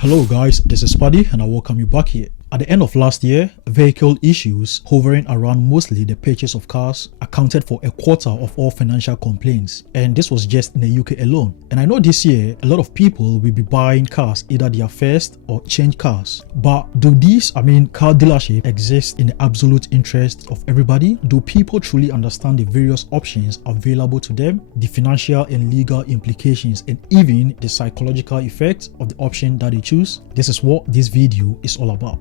Hello guys, this is Paddy and I welcome you back here. At the end of last year, vehicle issues hovering around mostly the purchase of cars accounted for a quarter of all financial complaints, and this was just in the UK alone. And I know this year a lot of people will be buying cars, either their first or change cars. But do these, car dealership exist in the absolute interest of everybody? Do people truly understand the various options available to them, the financial and legal implications, and even the psychological effects of the option that they choose? This is what this video is all about.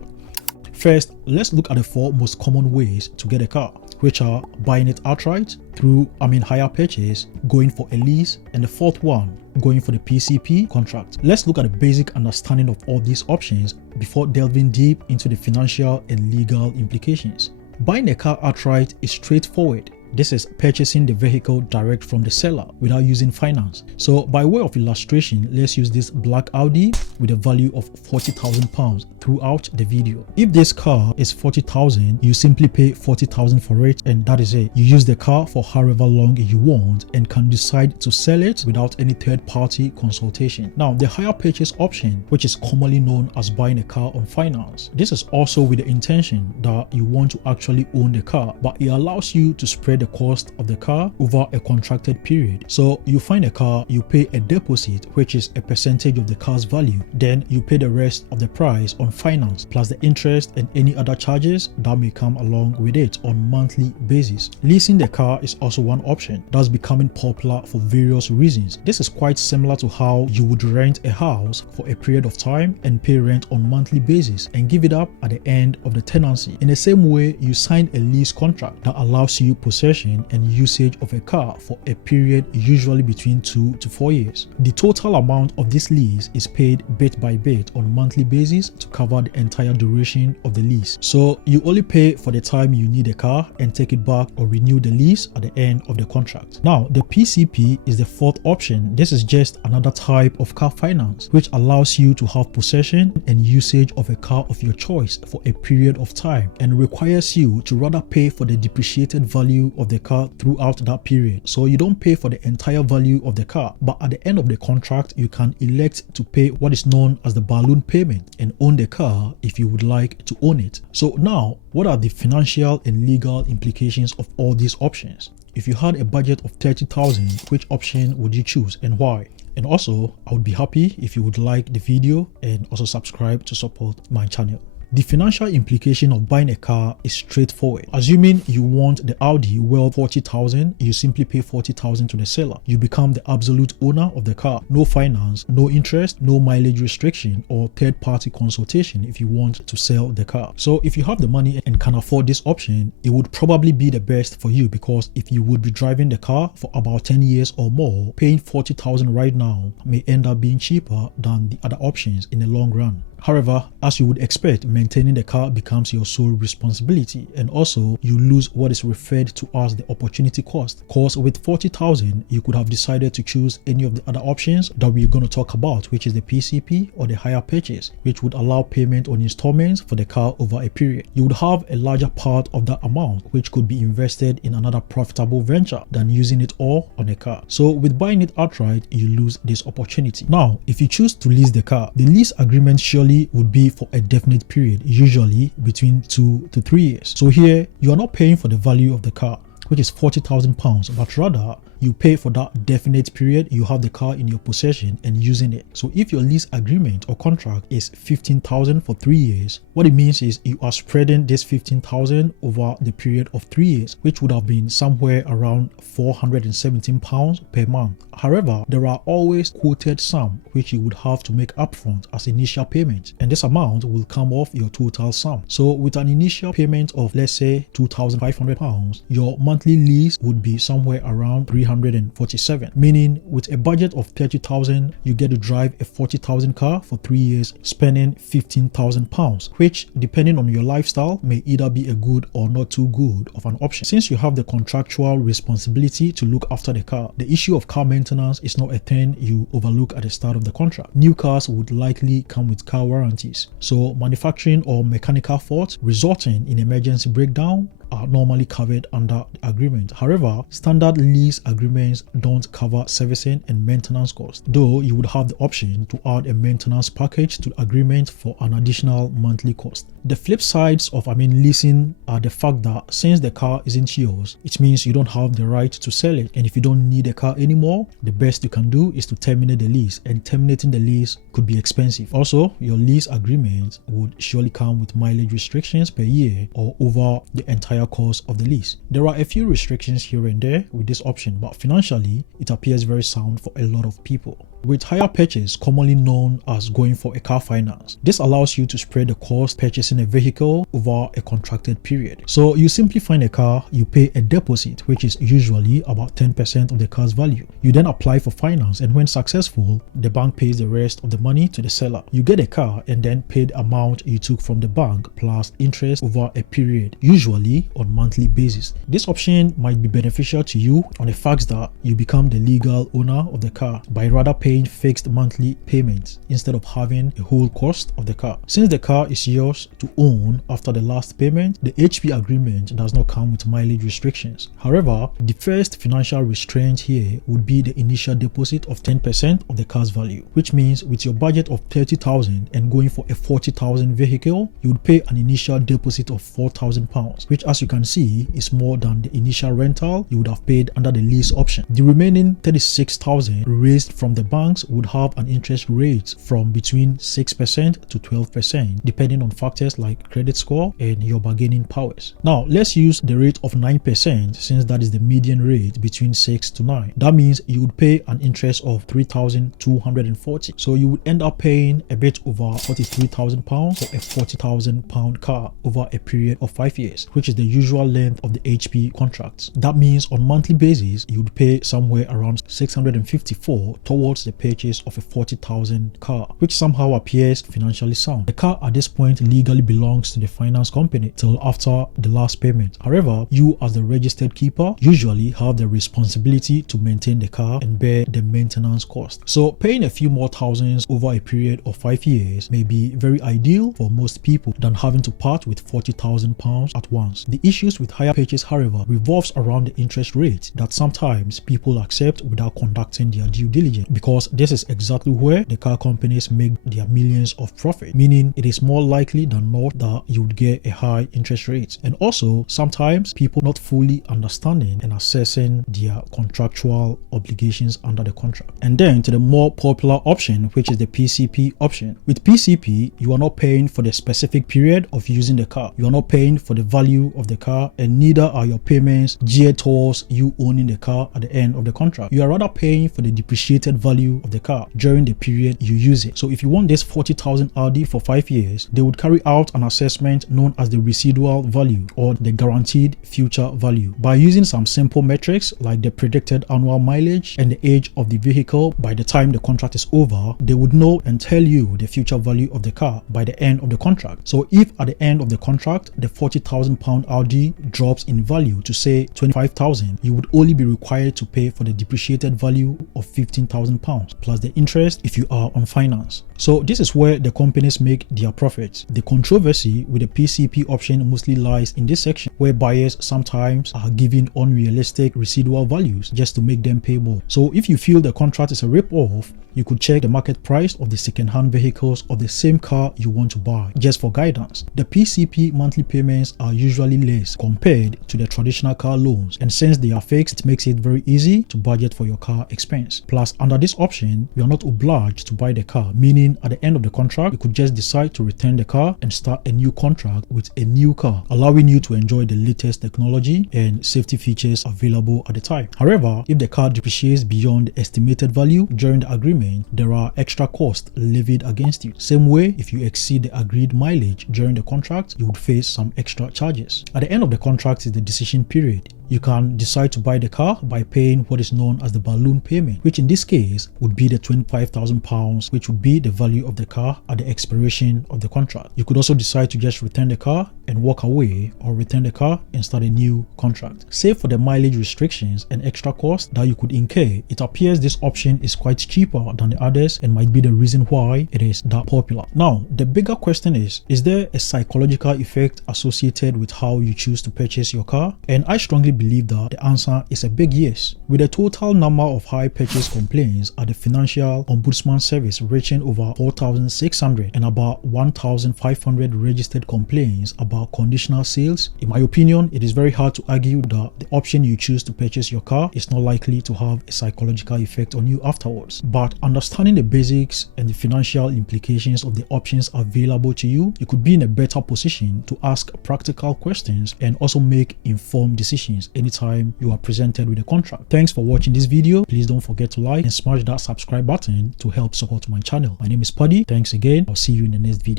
First, let's look at the four most common ways to get a car, which are buying it outright, through hire purchase, going for a lease, and the fourth one, going for the PCP contract. Let's look at the basic understanding of all these options before delving deep into the financial and legal implications. Buying a car outright is straightforward. This is purchasing the vehicle direct from the seller without using finance. So by way of illustration, let's use this black Audi with a value of £40,000 throughout the video. If this car is £40,000, you simply pay £40,000 for it, and that is it. You use the car for however long you want and can decide to sell it without any third-party consultation. Now, the hire purchase option, which is commonly known as buying a car on finance, this is also with the intention that you want to actually own the car, but it allows you to spread the cost of the car over a contracted period. So you find a car, you pay a deposit, which is a percentage of the car's value, then you pay the rest of the price on finance plus the interest and any other charges that may come along with it on monthly basis. Leasing the car is also one option that's becoming popular for various reasons. This is quite similar to how you would rent a house for a period of time and pay rent on monthly basis and give it up at the end of the tenancy. In the same way, you sign a lease contract that allows you possession and usage of a car for a period usually between 2 to 4 years. The total amount of this lease is paid bit by bit on a monthly basis to cover the entire duration of the lease. So you only pay for the time you need a car and take it back or renew the lease at the end of the contract. Now, the PCP is the fourth option. This is just another type of car finance which allows you to have possession and usage of a car of your choice for a period of time and requires you to rather pay for the depreciated value of the car throughout that period. So you don't pay for the entire value of the car, but at the end of the contract you can elect to pay what is known as the balloon payment and own the car if you would like to own it. So now, what are the financial and legal implications of all these options? If you had a budget of 30,000, which option would you choose and why? And also, I would be happy if you would like the video and also subscribe to support my channel. The financial implication of buying a car is straightforward. Assuming you want the Audi worth 40,000, you simply pay 40,000 to the seller. You become the absolute owner of the car. No finance, no interest, no mileage restriction or third-party consultation if you want to sell the car. So if you have the money and can afford this option, it would probably be the best for you, because if you would be driving the car for about 10 years or more, paying 40,000 right now may end up being cheaper than the other options in the long run. However, as you would expect, maintaining the car becomes your sole responsibility, and also you lose what is referred to as the opportunity cost. Because with 40,000, you could have decided to choose any of the other options that we're going to talk about, which is the PCP or the hire purchase, which would allow payment on installments for the car over a period. You would have a larger part of that amount which could be invested in another profitable venture than using it all on a car. So with buying it outright, you lose this opportunity. Now, if you choose to lease the car, the lease agreement surely would be for a definite period, usually between 2 to 3 years. So here, you are not paying for the value of the car, which is £40,000, but rather you pay for that definite period you have the car in your possession and using it. So if your lease agreement or contract is 15,000 for 3 years, what it means is you are spreading this 15,000 over the period of 3 years, which would have been somewhere around £417 per month. However, there are always quoted sum which you would have to make upfront as initial payment, and this amount will come off your total sum. So with an initial payment of, let's say, £2,500, your monthly lease would be somewhere around £347, meaning with a budget of 30,000, you get to drive a 40,000 car for 3 years, spending £15,000, which, depending on your lifestyle, may either be a good or not too good of an option. Since you have the contractual responsibility to look after the car, the issue of car maintenance is not a thing you overlook at the start of the contract. New cars would likely come with car warranties, so manufacturing or mechanical faults resulting in emergency breakdown are normally covered under the agreement. However, standard lease agreements don't cover servicing and maintenance costs, though you would have the option to add a maintenance package to the agreement for an additional monthly cost. The flip sides of leasing are the fact that since the car isn't yours, it means you don't have the right to sell it, and if you don't need a car anymore, the best you can do is to terminate the lease, and terminating the lease could be expensive. Also, your lease agreement would surely come with mileage restrictions per year or over the entire course of the lease. There are a few restrictions here and there with this option, but financially it appears very sound for a lot of people. With hire purchase, commonly known as going for a car finance, this allows you to spread the cost purchasing a vehicle over a contracted period. So you simply find a car, you pay a deposit, which is usually about 10% of the car's value. You then apply for finance, and when successful, the bank pays the rest of the money to the seller. You get a car and then pay the amount you took from the bank plus interest over a period, usually on monthly basis. This option might be beneficial to you on the fact that you become the legal owner of the car by rather paying fixed monthly payments instead of having the whole cost of the car. Since the car is yours to own after the last payment, the HP agreement does not come with mileage restrictions. However, the first financial restraint here would be the initial deposit of 10% of the car's value, which means with your budget of 30,000 and going for a 40,000 vehicle, you would pay an initial deposit of £4,000, which, as you can see, is more than the initial rental you would have paid under the lease option. The remaining 36,000 raised from the banks would have an interest rate from between 6% to 12%, depending on factors like credit score and your bargaining powers. Now, let's use the rate of 9%, since that is the median rate between 6 to 9. That means you would pay an interest of £3,240. So you would end up paying a bit over £43,000 for a £40,000 car over a period of 5 years, which is the usual length of the HP contracts. That means on monthly basis, you would pay somewhere around $654 towards the purchase of a 40,000 car, which somehow appears financially sound. The car at this point legally belongs to the finance company till after the last payment. However, you as the registered keeper usually have the responsibility to maintain the car and bear the maintenance cost. So paying a few more thousands over a period of 5 years may be very ideal for most people than having to part with £40,000 at once. The issues with hire purchase, however, revolves around the interest rate that sometimes people accept without conducting their due diligence, because this is exactly where the car companies make their millions of profit, meaning it is more likely than not that you would get a high interest rate. And also, sometimes people not fully understanding and assessing their contractual obligations under the contract. And then to the more popular option, which is the PCP option. With PCP, you are not paying for the specific period of using the car. You are not paying for the value of the car, and neither are your payments geared towards you owning the car at the end of the contract. You are rather paying for the depreciated value of the car during the period you use it. So if you want this 40,000 Audi for 5 years, they would carry out an assessment known as the residual value or the guaranteed future value by using some simple metrics like the predicted annual mileage and the age of the vehicle. By the time the contract is over, they would know and tell you the future value of the car by the end of the contract. So if at the end of the contract the £40,000 Audi drops in value to say 25,000, you would only be required to pay for the depreciated value of £15,000 plus the interest if you are on finance. So this is where the companies make their profits. The controversy with the PCP option mostly lies in this section, where buyers sometimes are given unrealistic residual values just to make them pay more. So if you feel the contract is a rip-off, you could check the market price of the second-hand vehicles of the same car you want to buy, just for guidance. The PCP monthly payments are usually less compared to the traditional car loans, and since they are fixed, it makes it very easy to budget for your car expense. Plus, under this option, you are not obliged to buy the car, meaning at the end of the contract, you could just decide to return the car and start a new contract with a new car, allowing you to enjoy the latest technology and safety features available at the time. However, if the car depreciates beyond the estimated value during the agreement, there are extra costs levied against you. Same way, if you exceed the agreed mileage during the contract, you would face some extra charges. At the end of the contract is the decision period. You can decide to buy the car by paying what is known as the balloon payment, which in this case would be the £25,000, which would be the value of the car at the expiration of the contract. You could also decide to just return the car and walk away, or return the car and start a new contract. Save for the mileage restrictions and extra costs that you could incur, it appears this option is quite cheaper than the others and might be the reason why it is that popular. Now, the bigger question is there a psychological effect associated with how you choose to purchase your car? And I strongly believe that the answer is a big yes. With a total number of high purchase complaints at the Financial Ombudsman Service reaching over 4,600 and about 1,500 registered complaints about conditional sales, in my opinion, it is very hard to argue that the option you choose to purchase your car is not likely to have a psychological effect on you afterwards. But understanding the basics and the financial implications of the options available to you, you could be in a better position to ask practical questions and also make informed decisions anytime you are presented with a contract. Thanks for watching this video. Please don't forget to like and smash that subscribe button to help support my channel. My name is Paddy. Thanks again. I'll see you in the next video.